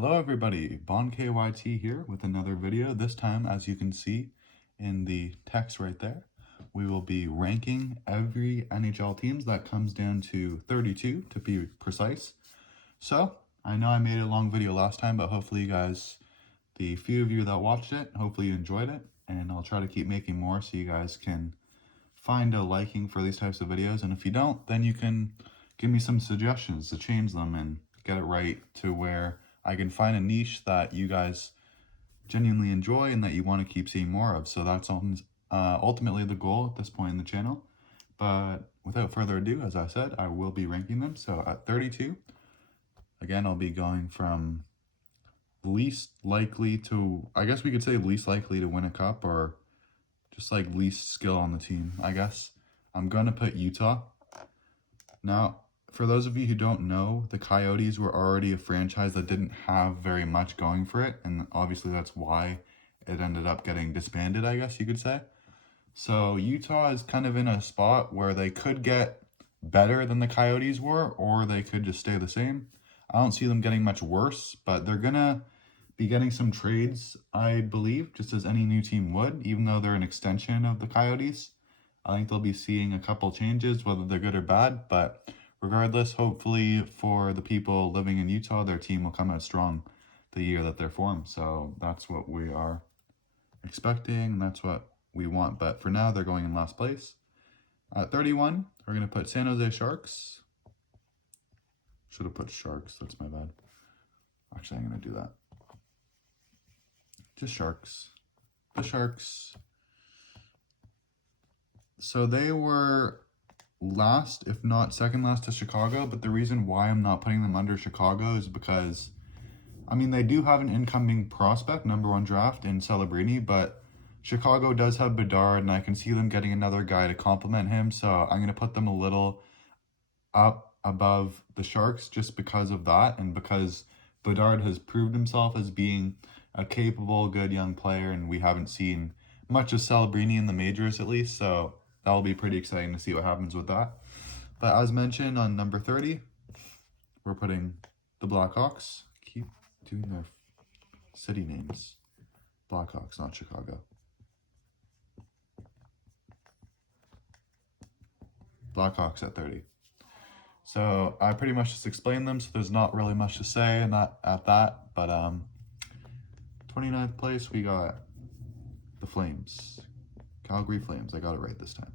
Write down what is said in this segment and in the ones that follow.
Hello everybody, Bon KYT here with another video. This time, as you can see in the text right there, we will be ranking every NHL teams. That comes down to 32 to be precise. So, I know I made a long video last time, but hopefully you guys, the few of you that watched it, hopefully you enjoyed it. And I'll try to keep making more so you guys can find a liking for these types of videos. And if you don't, then you can give me some suggestions to change them and get it right to where I can find a niche that you guys genuinely enjoy and that you want to keep seeing more of. So that's ultimately the goal at this point in the channel. But without further ado, as I said, I will be ranking them. So at 32, again, I'll be going from least likely to, I guess we could say least likely to win a cup, or just like least skill on the team, I guess. I'm going to put Utah. Now, for those of you who don't know, the Coyotes were already a franchise that didn't have very much going for it, and obviously that's why it ended up getting disbanded, I guess you could say. So Utah is kind of in a spot where they could get better than the Coyotes were, or they could just stay the same. I don't see them getting much worse, but they're gonna be getting some trades, I believe, just as any new team would, even though they're an extension of the Coyotes. I think they'll be seeing a couple changes, whether they're good or bad, but regardless, hopefully for the people living in Utah, their team will come out strong the year that they're formed. So that's what we are expecting, and that's what we want. But for now, they're going in last place. At 31, we're going to put San Jose Sharks. Should have put Sharks. That's my bad. Actually, I'm going to do that. Just Sharks. The Sharks. So they were last, if not second last, to Chicago, but the reason why I'm not putting them under Chicago is because, I mean, they do have an incoming prospect, #1 draft in Celebrini, but Chicago does have Bedard, and I can see them getting another guy to complement him, so I'm going to put them a little up above the Sharks just because of that, and because Bedard has proved himself as being a capable, good young player, and we haven't seen much of Celebrini in the majors at least, so that'll be pretty exciting to see what happens with that. But as mentioned, on number 30, we're putting the Blackhawks. Keep doing their city names. Blackhawks, not Chicago. Blackhawks at 30. So I pretty much just explained them, so there's not really much to say at that. But 29th place, we got the Flames. Calgary Flames. I got it right this time.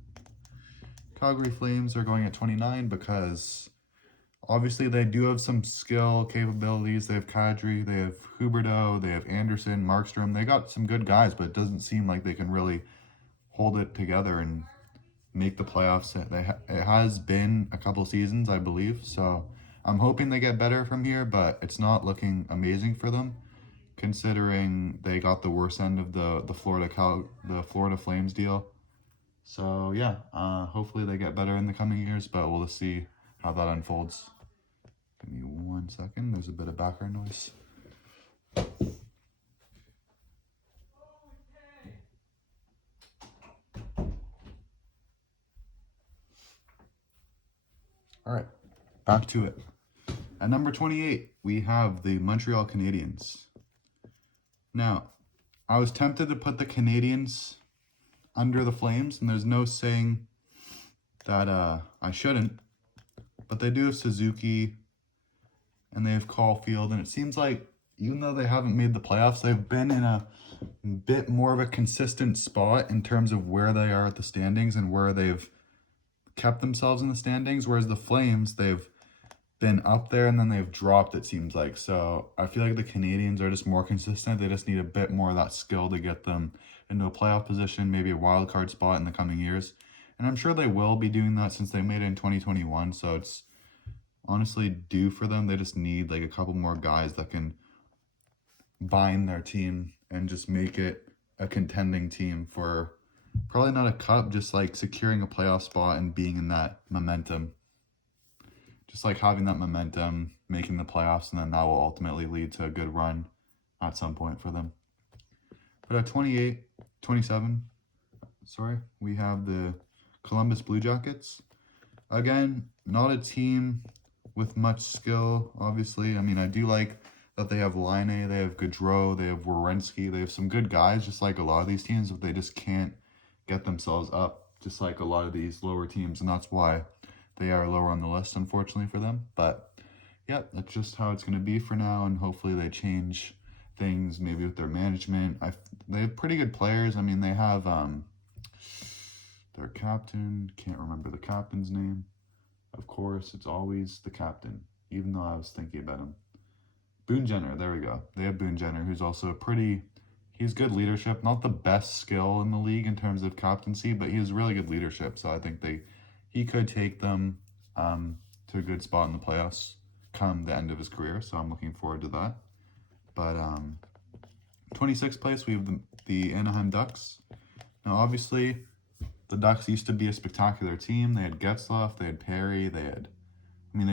Calgary Flames are going at 29 because obviously they do have some skill capabilities. They have Kadri, they have Huberdeau, they have Anderson, Markstrom. They got some good guys, but it doesn't seem like they can really hold it together and make the playoffs. It has been a couple seasons, I believe, so I'm hoping they get better from here, but it's not looking amazing for them, considering they got the worst end of the Florida Flames deal. So yeah, hopefully they get better in the coming years, but we'll see how that unfolds. Give me 1 second. There's a bit of background noise. All right, back to it. At number 28, we have the Montreal Canadiens. Now, I was tempted to put the Canadiens under the Flames, and there's no saying that I shouldn't, but they do have Suzuki, and they have Caulfield, and it seems like even though they haven't made the playoffs, they've been in a bit more of a consistent spot in terms of where they are at the standings and where they've kept themselves in the standings, whereas the Flames, they've been up there and then they've dropped, it seems like. So I feel like the Canadiens are just more consistent. They just need a bit more of that skill to get them into a playoff position, maybe a wild card spot in the coming years. And I'm sure they will be doing that since they made it in 2021. So it's honestly due for them. They just need like a couple more guys that can bind their team and just make it a contending team for probably not a cup, just like securing a playoff spot and being in that momentum. Just like having that momentum, making the playoffs, and then that will ultimately lead to a good run at some point for them. But at 27, we have the Columbus Blue Jackets. Again, not a team with much skill, obviously. I mean, I do like that they have Line, they have Gaudreau, they have Werenski, they have some good guys, just like a lot of these teams, but they just can't get themselves up, just like a lot of these lower teams, and that's why they are lower on the list, unfortunately for them. But yeah, that's just how it's going to be for now, and hopefully they change things maybe with their management. They have pretty good players. I mean, they have their captain, can't remember the captain's name. Of course, it's always the captain, even though I was thinking about him. Boone Jenner, there we go. They have Boone Jenner, who's also he's good leadership. Not the best skill in the league in terms of captaincy, but he has really good leadership. So I think he could take them to a good spot in the playoffs come the end of his career. So I'm looking forward to that. But 26th place, we have the Anaheim Ducks. Now, obviously, the Ducks used to be a spectacular team. They had Getzlaf, they had Perry, they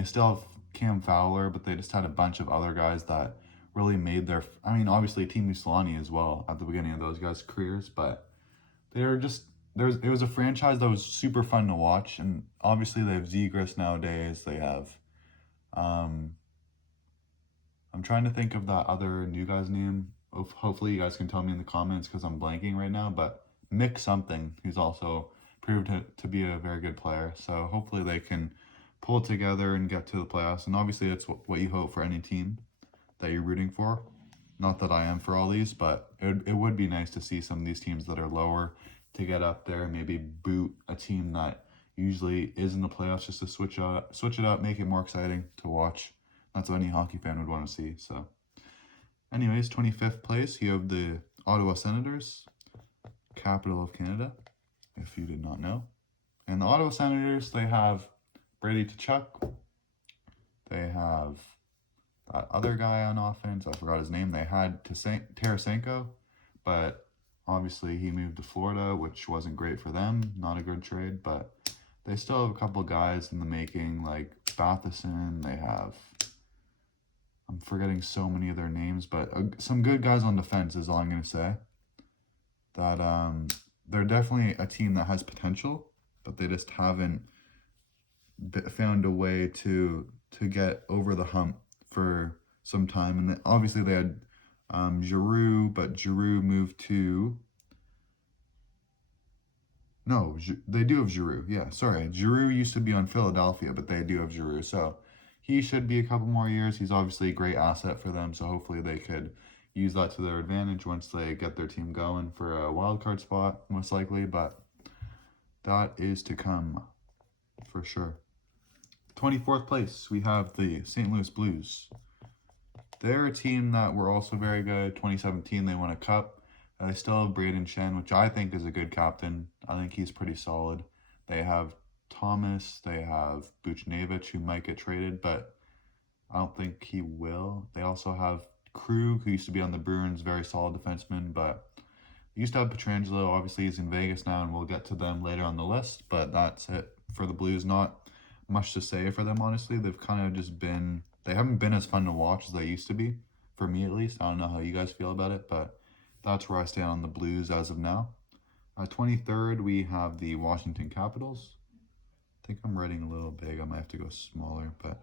still have Cam Fowler, but they just had a bunch of other guys that really made obviously Teemu Selanne as well at the beginning of those guys' careers, but it was a franchise that was super fun to watch, and obviously they have Zegras nowadays. They have, I'm trying to think of that other new guy's name. Hopefully you guys can tell me in the comments because I'm blanking right now, but Mick something, who's also proved to be a very good player. So hopefully they can pull it together and get to the playoffs. And obviously that's what you hope for any team that you're rooting for. Not that I am for all these, but it would be nice to see some of these teams that are lower to get up there, maybe boot a team that usually is in the playoffs just to switch it up, make it more exciting to watch. That's what any hockey fan would want to see. So anyways, 25th place, you have the Ottawa Senators, capital of Canada, if you did not know. And the Ottawa Senators, they have Brady Tkachuk. They have that other guy on offense. I forgot his name. They had Tarasenko, but obviously he moved to Florida, which wasn't great for them. Not a good trade, but they still have a couple guys in the making, like Batherson. They have, I'm forgetting so many of their names, but some good guys on defense is all I'm going to say. That they're definitely a team that has potential, but they just haven't found a way to get over the hump for some time. And then obviously they had Giroux, but Giroux moved to... No, they do have Giroux. Yeah, sorry. Giroux used to be on Philadelphia, but they do have Giroux. So he should be a couple more years. He's obviously a great asset for them, so hopefully they could use that to their advantage once they get their team going for a wild card spot, most likely. But that is to come for sure. 24th place, we have the St. Louis Blues. They're a team that were also very good. 2017, they won a cup. They still have Braden Shen, which I think is a good captain. I think he's pretty solid. They have Thomas. They have Buchnevich, who might get traded, but I don't think he will. They also have Krug, who used to be on the Bruins, very solid defenseman, but used to have Pietrangelo. Obviously, he's in Vegas now, and we'll get to them later on the list, but that's it for the Blues. Not much to say for them, honestly. They've kind of just been... They haven't been as fun to watch as they used to be, for me at least. I don't know how you guys feel about it, but that's where I stand on the Blues as of now. 23rd, we have the Washington Capitals. I think I'm writing a little big. I might have to go smaller, but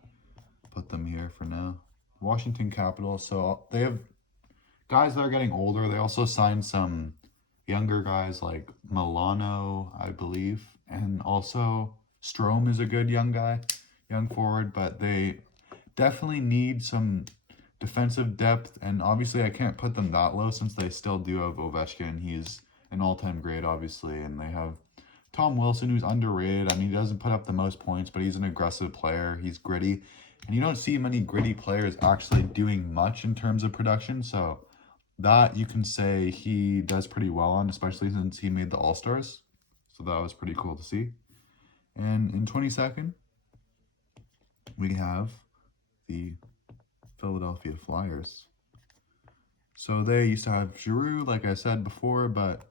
put them here for now. Washington Capitals. So they have guys that are getting older. They also signed some younger guys like Milano, I believe. And also Strome is a good young guy, young forward, but they definitely need some defensive depth, and obviously I can't put them that low since they still do have Ovechkin. He's an all-time great, obviously, and they have Tom Wilson, who's underrated. I mean, he doesn't put up the most points, but he's an aggressive player. He's gritty, and you don't see many gritty players actually doing much in terms of production, so that you can say he does pretty well on, especially since he made the All-Stars, so that was pretty cool to see. And in 22nd, we have the Philadelphia Flyers. So they used to have Giroux, like I said before, but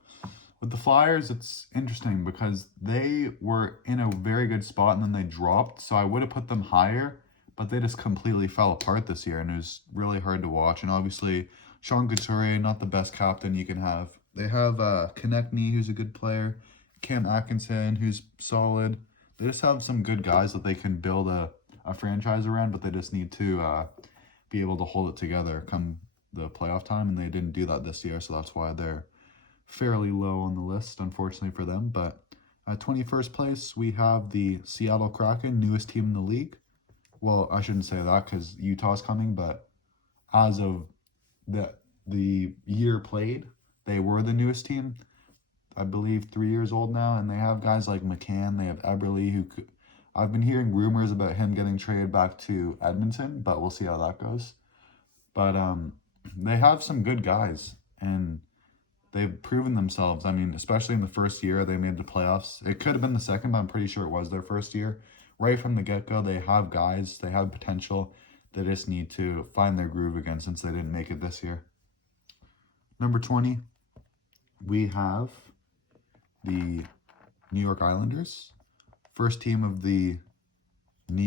with the Flyers, it's interesting because they were in a very good spot and then they dropped. So I would have put them higher, but they just completely fell apart this year and it was really hard to watch. And obviously, Sean Couturier, not the best captain you can have. They have Konechny, who's a good player, Cam Atkinson, who's solid. They just have some good guys that they can build a franchise around, but they just need to be able to hold it together come the playoff time, and they didn't do that this year, so that's why they're fairly low on the list, unfortunately for them. But at 21st place, we have the Seattle Kraken, newest team in the league. Well, I shouldn't say that because Utah's coming, but as of the year played, they were the newest team. I believe 3 years old now, and they have guys like McCann, they have Eberle, who could, I've been hearing rumors about him getting traded back to Edmonton, but we'll see how that goes. But they have some good guys, and they've proven themselves. I mean, especially in the first year, they made the playoffs. It could have been the second, but I'm pretty sure it was their first year. Right from the get-go, they have guys, they have potential. They just need to find their groove again since they didn't make it this year. Number 20, we have the New York Islanders. First team of the New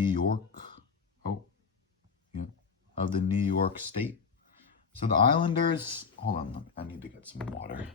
York State. So the Islanders, hold on, I need to get some water.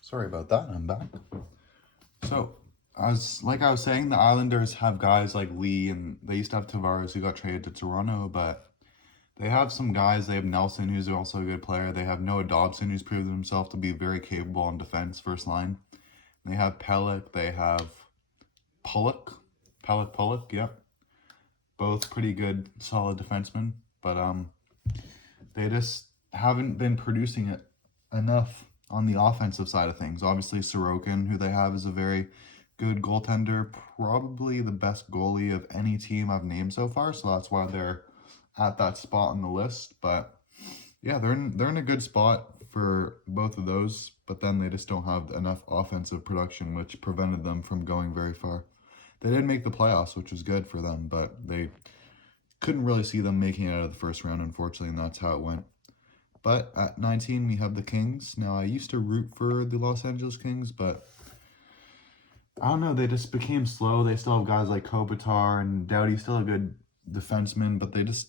Sorry about that, I'm back. So, like I was saying, the Islanders have guys like Lee, and they used to have Tavares, who got traded to Toronto, but they have some guys. They have Nelson, who's also a good player. They have Noah Dobson, who's proven himself to be very capable on defense, first line. They have Pelech. They have Pulock, yep. Both pretty good, solid defensemen, but they just haven't been producing it enough on the offensive side of things. Obviously, Sorokin, who they have, is a very good goaltender, probably the best goalie of any team I've named so far, so that's why they're at that spot on the list. But yeah, they're in a good spot for both of those, but then they just don't have enough offensive production, which prevented them from going very far. They did make the playoffs, which was good for them, but they couldn't really see them making it out of the first round, unfortunately, and that's how it went. But at 19, we have the Kings. Now, I used to root for the Los Angeles Kings, but I don't know, they just became slow. They still have guys like Kopitar, and Doughty's still a good defenseman, but they just,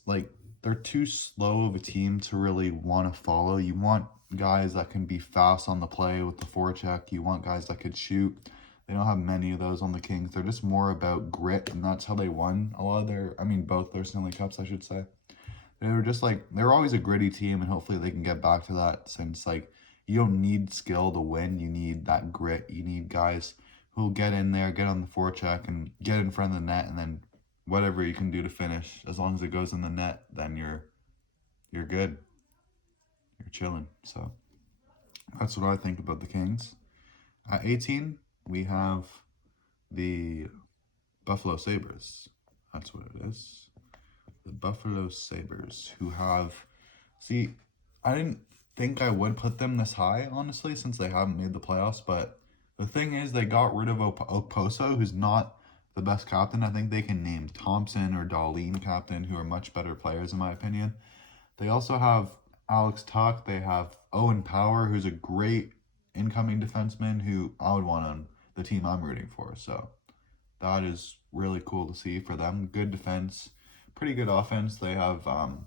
they're too slow of a team to really want to follow. You want guys that can be fast on the play with the forecheck. You want guys that could shoot. They don't have many of those on the Kings. They're just more about grit, and that's how they won a lot of both their Stanley Cups, I should say. They were just they're always a gritty team, and hopefully they can get back to that, since you don't need skill to win. You need that grit. You need guys who'll get in there, get on the forecheck, and get in front of the net, and then whatever you can do to finish, as long as it goes in the net, then you're good. You're chilling. So that's what I think about the Kings. At 18, we have the Buffalo Sabres. That's what it is. The Buffalo Sabres, who have... See, I didn't think I would put them this high, honestly, since they haven't made the playoffs, but the thing is, they got rid of Okposo, who's not the best captain. I think they can name Thompson or Dahlin captain, who are much better players, in my opinion. They also have Alex Tuch. They have Owen Power, who's a great incoming defenseman who I would want on the team I'm rooting for. So that is really cool to see for them. Good defense, pretty good offense. They have JJ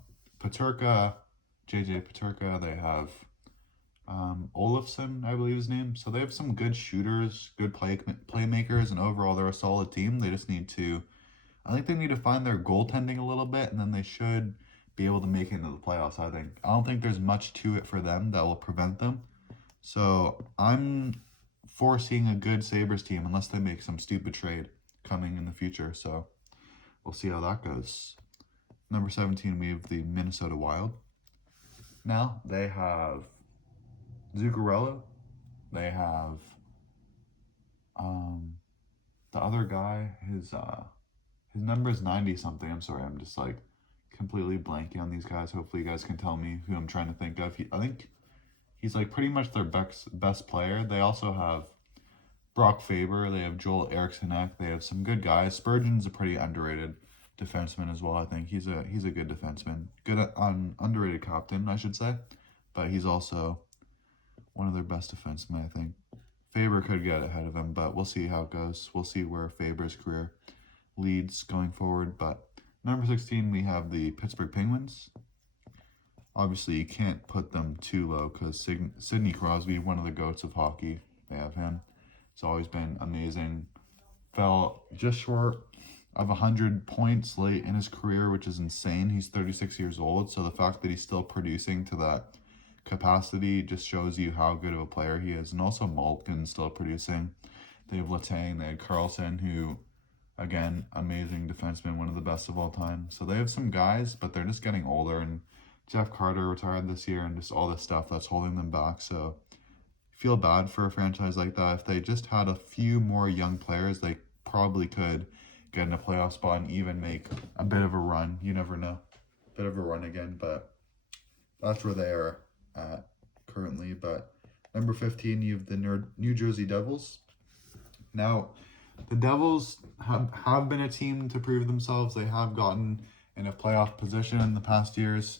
Paterka. They have Olofsson, I believe his name. So they have some good shooters, good playmakers, and overall they're a solid team. They just need to, I think they need to find their goaltending a little bit, and then they should be able to make it into the playoffs, I think. I don't think there's much to it for them that will prevent them. So I'm foreseeing a good Sabres team, unless they make some stupid trade coming in the future. So we'll see how that goes. Number 17, we have the Minnesota Wild. Now, they have Zuccarello. They have the other guy, his number is 90 something. I'm sorry, I'm just completely blanking on these guys. Hopefully you guys can tell me who I'm trying to think of. I think he's pretty much their best player. They also have Brock Faber, they have Joel Eriksson, they have some good guys. Spurgeon's a pretty underrated defenseman as well. I think he's a good defenseman, underrated captain, I should say, but he's also one of their best defensemen, I think. Faber could get ahead of him, but we'll see how it goes. We'll see where Faber's career leads going forward. But number 16, we have the Pittsburgh Penguins. Obviously, you can't put them too low because Sidney Crosby, one of the GOATs of hockey, they have him. It's always been amazing. Fell just short of 100 points late in his career, which is insane. He's 36 years old, so the fact that he's still producing to that capacity just shows you how good of a player he is. And also Malkin's still producing. They have Letang, they had Carlson, who, again, amazing defenseman, one of the best of all time. So they have some guys, but they're just getting older, and Jeff Carter retired this year, and just all this stuff that's holding them back. So feel bad for a franchise like that. If they just had a few more young players, they probably could get in a playoff spot and even make a bit of a run. You never know. Bit of a run again, but that's where they are at currently. But number 15, you have the New Jersey Devils. Now, the Devils have been a team to prove themselves. They have gotten in a playoff position in the past years.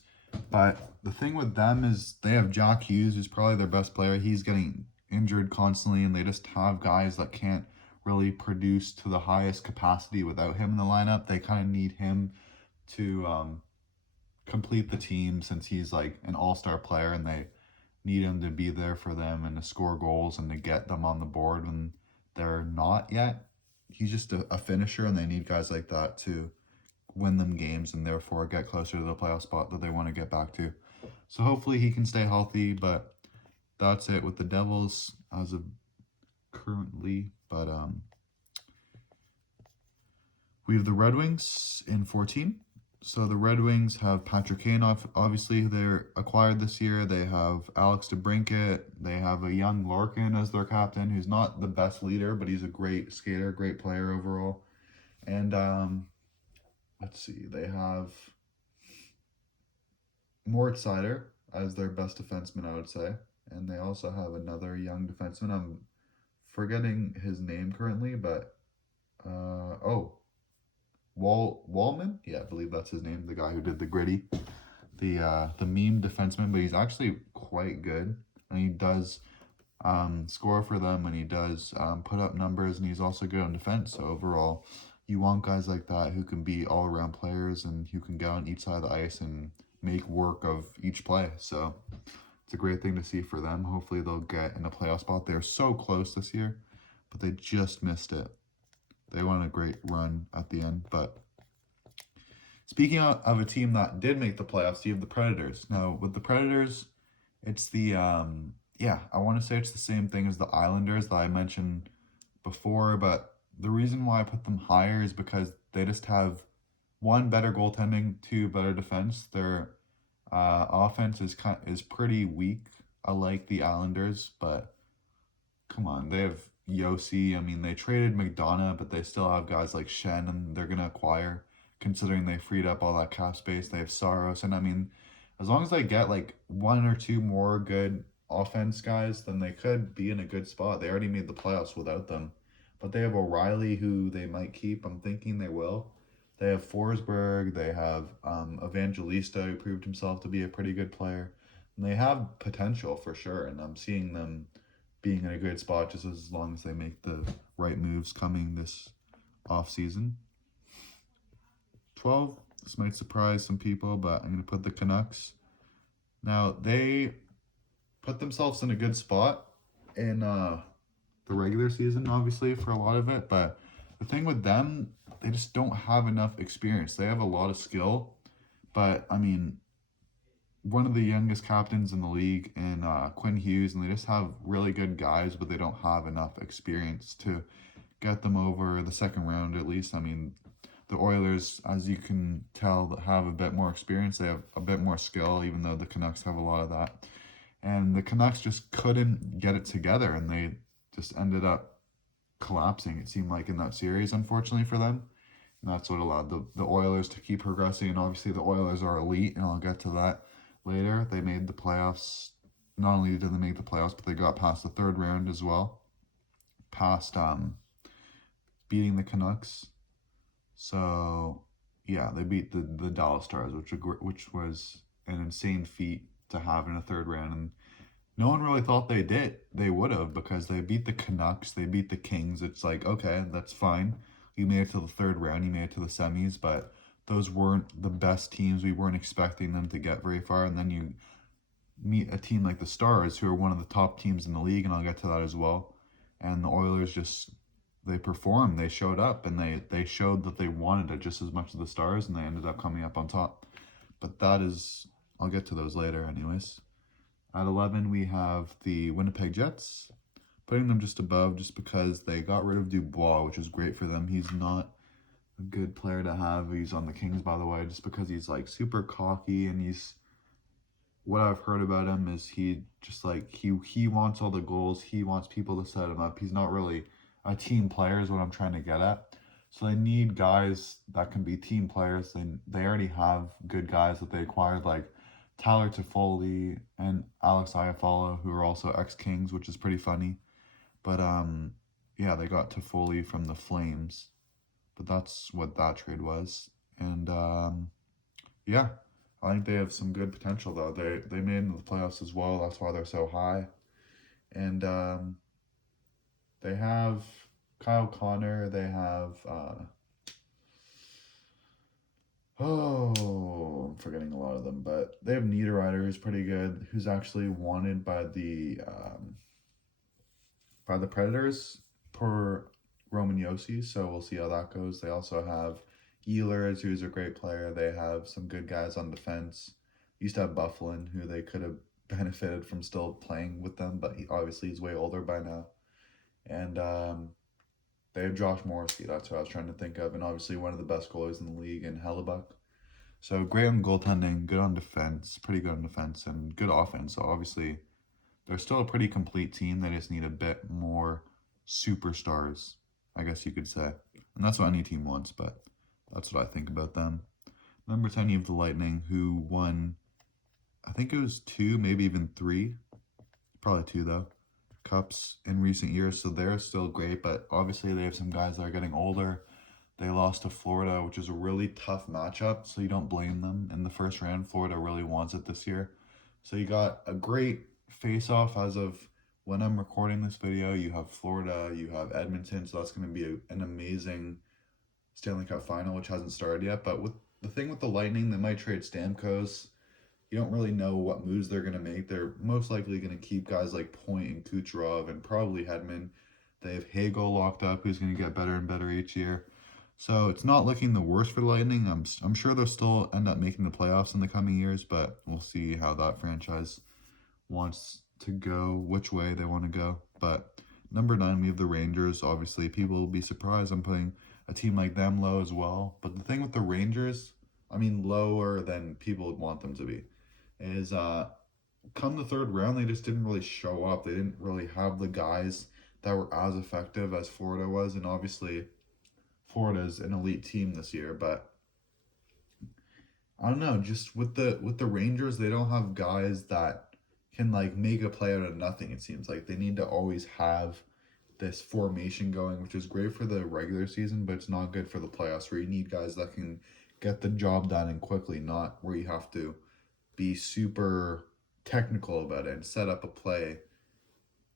But the thing with them is they have Jack Hughes, who's probably their best player. He's getting injured constantly, and they just have guys that can't really produce to the highest capacity without him in the lineup. They kind of need him to complete the team, since he's like an all-star player, and they need him to be there for them and to score goals and to get them on the board when they're not yet. He's just a finisher, and they need guys like that to win them games and therefore get closer to the playoff spot that they want to get back to. So hopefully he can stay healthy, but that's it with the Devils as of currently. But we have the Red Wings in 14. So the Red Wings have Patrick Kane, obviously they're acquired this year. They have Alex DeBrincat. They have a young Larkin as their captain, who's not the best leader, but he's a great skater, great player overall. And let's see, they have Moritz Seider as their best defenseman, I would say. And they also have another young defenseman. I'm forgetting his name currently, but Wallman? Yeah, I believe that's his name, the guy who did the Gritty. The meme defenseman, but he's actually quite good. And he does score for them, and he does put up numbers, and he's also good on defense. So overall, you want guys like that who can be all-around players and who can go on each side of the ice and make work of each play. So it's a great thing to see for them. Hopefully they'll get in a playoff spot. They're so close this year, but they just missed it. They won a great run at the end. But speaking of a team that did make the playoffs, you have the Predators. Now, with the Predators, it's the, I want to say it's the same thing as the Islanders that I mentioned before, but the reason why I put them higher is because they just have, one, better goaltending, two, better defense. Their offense is pretty weak, unlike the Islanders, but come on, they have Yossi. I mean, they traded McDonough, but they still have guys like Shen, and they're going to acquire, considering they freed up all that cap space. They have Saros, and I mean, as long as they get like one or two more good offense guys, then they could be in a good spot. They already made the playoffs without them. But they have O'Reilly, who they might keep. I'm thinking they will. They have Forsberg. They have Evangelista, who proved himself to be a pretty good player. And they have potential for sure. And I'm seeing them being in a good spot just as long as they make the right moves coming this offseason. 12. This might surprise some people, but I'm going to put the Canucks. Now, they put themselves in a good spot in the regular season, obviously, for a lot of it, but the thing with them, they just don't have enough experience. They have a lot of skill, but I mean, one of the youngest captains in the league in Quinn Hughes, and they just have really good guys, but they don't have enough experience to get them over the second round, at least. I mean, the Oilers, as you can tell, have a bit more experience. They have a bit more skill, even though the Canucks have a lot of that. And the Canucks just couldn't get it together, and they just ended up collapsing, it seemed like, in that series, unfortunately for them. And that's what allowed the Oilers to keep progressing. And obviously the Oilers are elite, and I'll get to that later. They made the playoffs. Not only did they make the playoffs, but they got past the third round as well. past beating the Canucks. So yeah, they beat the Dallas Stars, which was an insane feat to have in a third round, and no one really thought they would have, because they beat the Canucks, they beat the Kings. It's like, okay, that's fine. You made it to the third round, you made it to the semis, but those weren't the best teams. We weren't expecting them to get very far, and then you meet a team like the Stars, who are one of the top teams in the league, and I'll get to that as well. And the Oilers they performed, they showed up, and they showed that they wanted it just as much as the Stars, and they ended up coming up on top. But I'll get to those later anyways. At 11, we have the Winnipeg Jets, putting them just above just because they got rid of Dubois, which is great for them. He's not a good player to have. He's on the Kings, by the way, just because he's like super cocky, and what I've heard about him is he just like, he wants all the goals. He wants people to set him up. He's not really a team player is what I'm trying to get at. So they need guys that can be team players. They already have good guys that they acquired, like Tyler Toffoli and Alex Iafallo, who are also ex-Kings, which is pretty funny. But yeah, they got Toffoli from the Flames. But that's what that trade was. And yeah, I think they have some good potential, though. They made it into the playoffs as well. That's why they're so high. And they have Kyle Connor. They have I'm forgetting a lot of them, but they have Niederreiter, who's pretty good, who's actually wanted by the Predators per Roman Yossi, so we'll see how that goes. They also have Ehlers, who's a great player. They have some good guys on defense. Used to have Bufflin, who they could have benefited from still playing with them, but obviously he's way older by now. And they have Josh Morrissey, that's what I was trying to think of, and obviously one of the best goalies in the league in Hellebuck. So great on goaltending, good on defense, pretty good on defense, and good offense. So obviously they're still a pretty complete team. They just need a bit more superstars, I guess you could say. And that's what any team wants, but that's what I think about them. Number 10, you have the Lightning, who won, I think it was 2, maybe even 3, probably 2 though, cups in recent years. So they're still great, but obviously they have some guys that are getting older. They lost to Florida, which is a really tough matchup, so you don't blame them. In the first round, Florida really wants it this year. So you got a great face-off as of when I'm recording this video. You have Florida, you have Edmonton, so that's going to be an amazing Stanley Cup final, which hasn't started yet. But with the thing with the Lightning, they might trade Stamkos. You don't really know what moves they're going to make. They're most likely going to keep guys like Point and Kucherov and probably Hedman. They have Hagel locked up, who's going to get better and better each year. So it's not looking the worst for the Lightning. I'm sure they'll still end up making the playoffs in the coming years, but we'll see how that franchise wants to go, which way they want to go. But number 9, we have the Rangers. Obviously, people will be surprised I'm putting a team like them low as well. But the thing with the Rangers, I mean lower than people would want them to be, is come the third round, they just didn't really show up. They didn't really have the guys that were as effective as Florida was, and obviously Florida's an elite team this year, but I don't know, just with the Rangers, they don't have guys that can like make a play out of nothing. It seems like they need to always have this formation going, which is great for the regular season, but it's not good for the playoffs, where you need guys that can get the job done and quickly, not where you have to be super technical about it and set up a play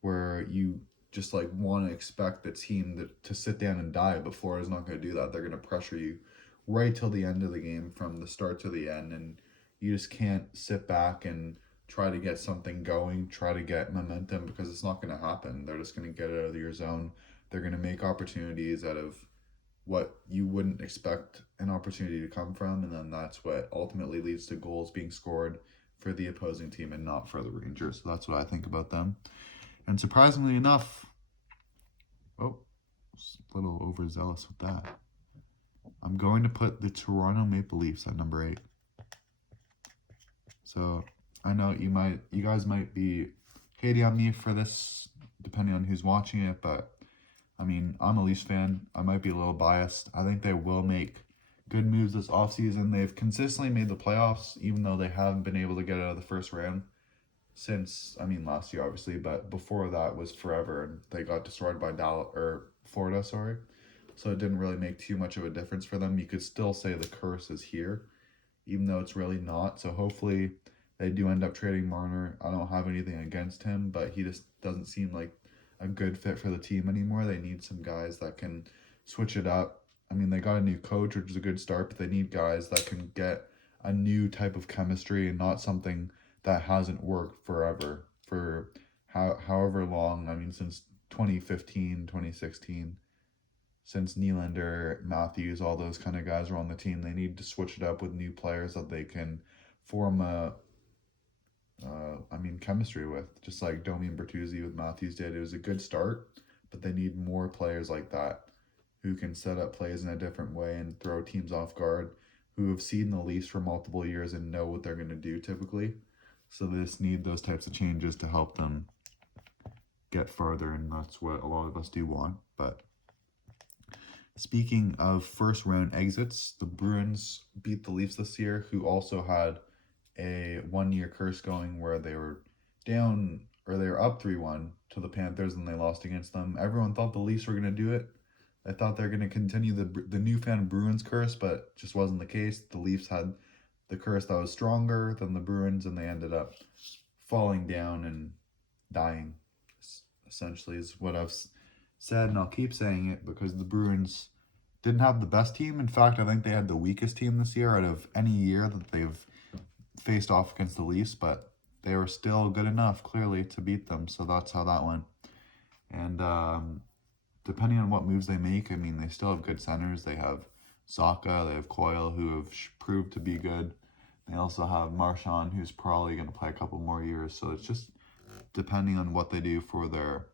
where you just like want to expect the team to sit down and die. But Florida's not going to do that. They're going to pressure you right till the end of the game, from the start to the end, and you just can't sit back and try to get something going, try to get momentum, because it's not going to happen. They're just going to get out of your zone. They're going to make opportunities out of what you wouldn't expect an opportunity to come from, and then that's what ultimately leads to goals being scored for the opposing team and not for the Rangers. So that's what I think about them. And surprisingly enough, a little overzealous with that, I'm going to put the Toronto Maple Leafs at number 8. So I know you guys might be hating on me for this, depending on who's watching it, but I mean, I'm a Leafs fan. I might be a little biased. I think they will make good moves this offseason. They've consistently made the playoffs, even though they haven't been able to get out of the first round. since, I mean, last year obviously, but before that was forever, and they got destroyed by Florida, sorry. So it didn't really make too much of a difference for them. You could still say the curse is here, even though it's really not. So hopefully they do end up trading Marner. I don't have anything against him, but he just doesn't seem like a good fit for the team anymore. They need some guys that can switch it up. I mean, they got a new coach, which is a good start, but they need guys that can get a new type of chemistry and not something that hasn't worked forever for however long. I mean, since 2015, 2016, since Nylander, Matthews, all those kind of guys are on the team. They need to switch it up with new players that they can form chemistry with, just like Domi and Bertuzzi with Matthews did. It was a good start, but they need more players like that who can set up plays in a different way and throw teams off guard, who have seen the Leafs for multiple years and know what they're going to do typically. So they just need those types of changes to help them get farther, and that's what a lot of us do want. But speaking of first round exits, the Bruins beat the Leafs this year, who also had a 1 year curse going where they were down, or they were up 3-1 to the Panthers and they lost against them. Everyone thought the Leafs were going to do it. I thought they were going to continue the newfound Bruins curse, but just wasn't the case. The Leafs had the curse that was stronger than the Bruins, and they ended up falling down and dying, essentially, is what I've said, and I'll keep saying it because the Bruins didn't have the best team. In fact, I think they had the weakest team this year out of any year that they've faced off against the Leafs, but they were still good enough, clearly, to beat them, so that's how that went. And depending on what moves they make, I mean, they still have good centers. They have Saka, they have Coyle, who have proved to be good. They also have Marchand, who's probably going to play a couple more years, so it's just depending on what they do for their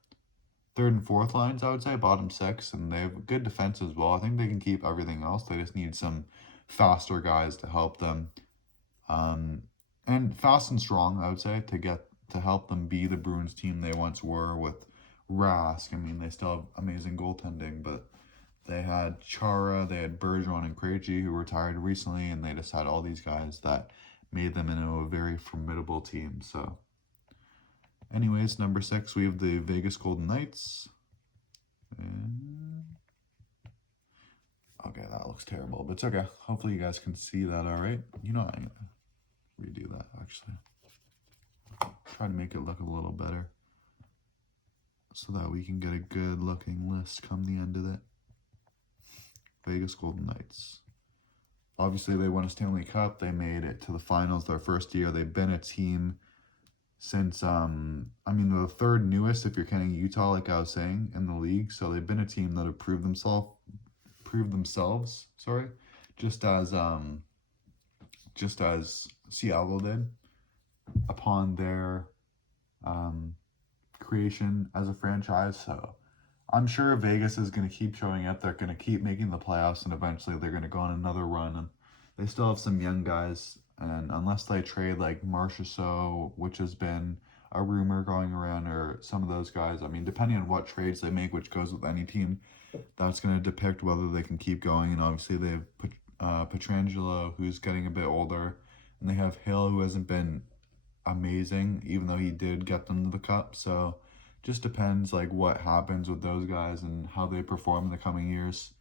third and fourth lines, I would say, bottom six, and they have good defense as well. I think they can keep everything else. They just need some faster guys to help them. And fast and strong, I would say, to help them be the Bruins team they once were with Rask. I mean, they still have amazing goaltending, but they had Chara, they had Bergeron and Krejci, who retired recently, and they just had all these guys that made them into a very formidable team. So anyways, number 6, we have the Vegas Golden Knights. And okay, that looks terrible, but it's okay. Hopefully you guys can see that all right. You know, I'm gonna redo that, actually. Try to make it look a little better so that we can get a good looking list come the end of it. Vegas Golden Knights. Obviously, they won a Stanley Cup. They made it to the finals their first year. They've been a team since, they're the third newest, if you're counting Utah, like I was saying, in the league. So they've been a team that have proved themselves, just as Seattle did upon their creation as a franchise. So I'm sure Vegas is going to keep showing up. They're going to keep making the playoffs, and eventually they're going to go on another run. And they still have some young guys, and unless they trade like Marchessault, which has been a rumor going around, or some of those guys, I mean, depending on what trades they make, which goes with any team, that's going to depict whether they can keep going. And obviously they have Pietrangelo, who's getting a bit older, and they have Hill, who hasn't been amazing, even though he did get them to the Cup. So just depends like what happens with those guys and how they perform in the coming years.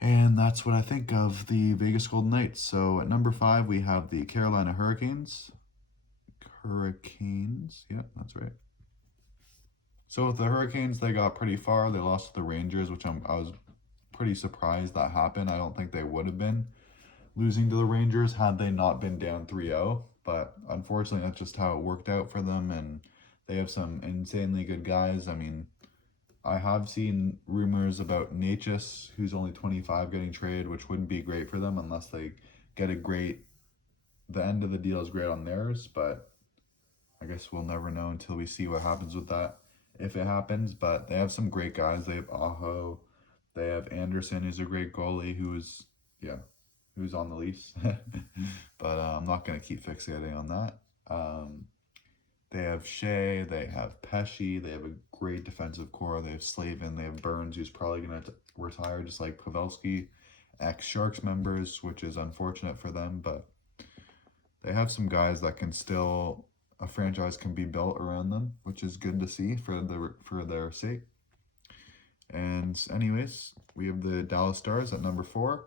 And that's what I think of the Vegas Golden Knights. So at number 5, we have the Carolina Hurricanes. Yeah, that's right. So with the Hurricanes, they got pretty far. They lost to the Rangers, which I was pretty surprised that happened. I don't think they would have been losing to the Rangers had they not been down 3-0. But unfortunately, that's just how it worked out for them. And they have some insanely good guys. I mean, I have seen rumors about Natchez, who's only 25, getting traded, which wouldn't be great for them unless they get the end of the deal is great on theirs. But I guess we'll never know until we see what happens with that, if it happens. But they have some great guys. They have Aho. They have Anderson, who's a great goalie, who's on the Leafs. But I'm not going to keep fixating on that. They have Shea, they have Pesci, they have a great defensive core, they have Slavin, they have Burns, who's probably going to retire just like Pavelski, ex-Sharks members, which is unfortunate for them, but they have some guys that can still a franchise can be built around them, which is good to see for their sake. And anyways, we have the Dallas Stars at number 4.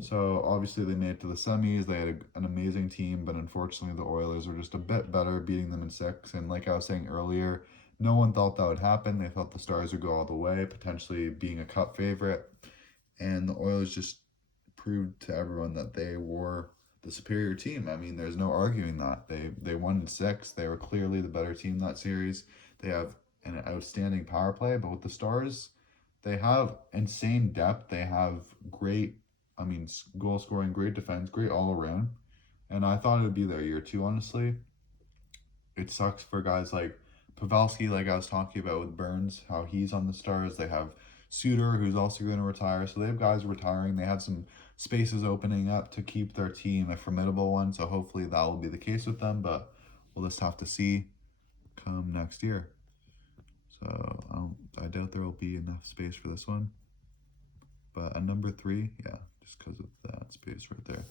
So obviously they made it to the semis. They had an amazing team, but unfortunately the Oilers were just a bit better, beating them in 6. And like I was saying earlier, no one thought that would happen. They thought the Stars would go all the way, potentially being a cup favorite. And the Oilers just proved to everyone that they were the superior team. I mean, there's no arguing that. They won in 6. They were clearly the better team that series. They have an outstanding power play, but with the Stars, they have insane depth. They have great, goal scoring, great defense, great all around. And I thought it would be their year too, honestly. It sucks for guys like Pavelski, like I was talking about with Burns, how he's on the Stars. They have Suter, who's also going to retire. So they have guys retiring. They had some spaces opening up to keep their team a formidable one. So hopefully that will be the case with them. But we'll just have to see come next year. So I doubt there will be enough space for this one. But at number 3, yeah, just because of that space right there.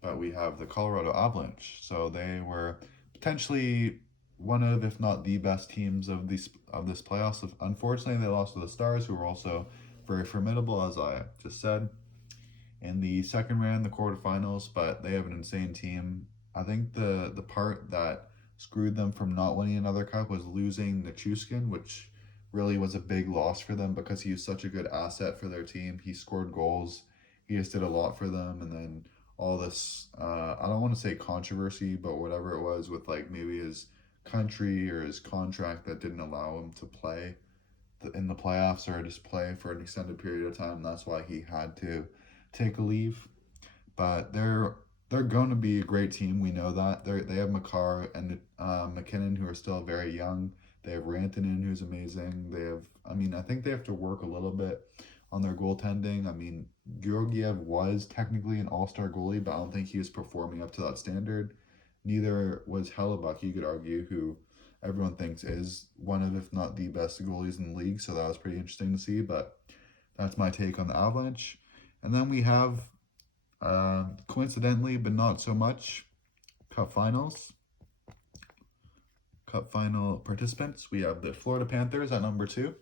But we have the Colorado Avalanche. So they were potentially one of, if not the best teams of this playoffs. Unfortunately, they lost to the Stars, who were also very formidable, as I just said, in the second round, the quarterfinals. But they have an insane team. I think the part that screwed them from not winning another cup was losing Nichushkin, which really was a big loss for them because he was such a good asset for their team. He scored goals. He just did a lot for them. And then all this, I don't want to say controversy, but whatever it was with like maybe his country or his contract that didn't allow him to play in the playoffs or just play for an extended period of time. That's why he had to take a leave. But they're going to be a great team. We know that. They have Makar and McKinnon, who are still very young. They have Rantanen, who's amazing. They have, I think they have to work a little bit on their goaltending. Georgiev was technically an all-star goalie, but I don't think he was performing up to that standard. Neither was Hellebuck, you could argue, who everyone thinks is one of, if not the best goalies in the league. So that was pretty interesting to see, but that's my take on the Avalanche. And then we have, coincidentally, but not so much, Cup Finals. Cup Final participants. We have the Florida Panthers at number 2.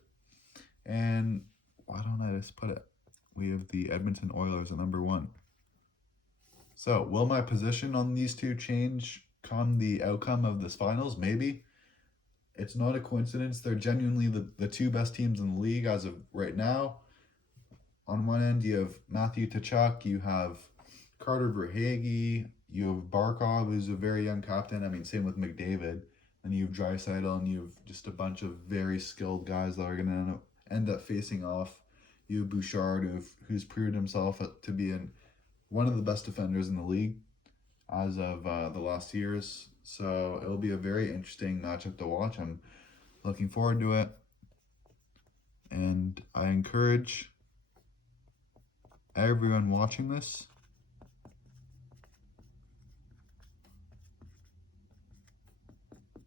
And why don't I just put it? We have the Edmonton Oilers at number 1. So, will my position on these two change come the outcome of this finals? Maybe. It's not a coincidence. They're genuinely the 2 best teams in the league as of right now. On one end, you have Matthew Tkachuk, you have Carter Verhaeghe, you have Barkov, who's a very young captain. Same with McDavid. And you have Draisaitl, and you have just a bunch of very skilled guys that are going to end up facing off. You have Bouchard, who's proved himself to be one of the best defenders in the league as of the last years. So it'll be a very interesting matchup to watch. I'm looking forward to it. And I encourage everyone watching this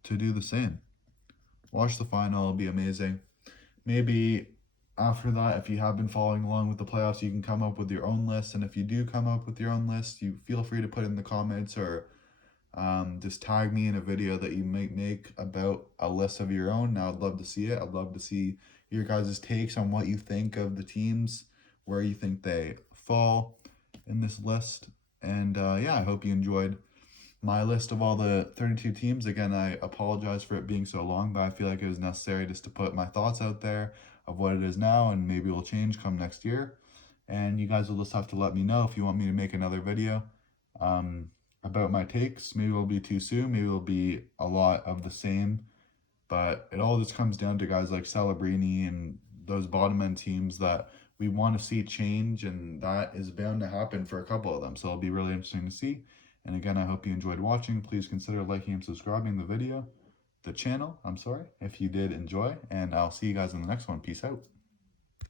to do the same. Watch the final, it'll be amazing. Maybe after that, if you have been following along with the playoffs, you can come up with your own list. And if you do come up with your own list, you feel free to put it in the comments or just tag me in a video that you might make about a list of your own. Now, I'd love to see it. I'd love to see your guys' takes on what you think of the teams, where you think they fall in this list. And yeah, I hope you enjoyed my list of all the 32 teams. Again, I apologize for it being so long, but I feel like it was necessary just to put my thoughts out there of what it is now, and maybe it will change come next year. And you guys will just have to let me know if you want me to make another video about my takes. Maybe it'll be too soon, maybe it'll be a lot of the same, but it all just comes down to guys like Celebrini and those bottom end teams that we want to see change, and that is bound to happen for a couple of them. So it'll be really interesting to see. And again, I hope you enjoyed watching. Please consider liking and subscribing the channel, if you did enjoy, and I'll see you guys in the next one. Peace out.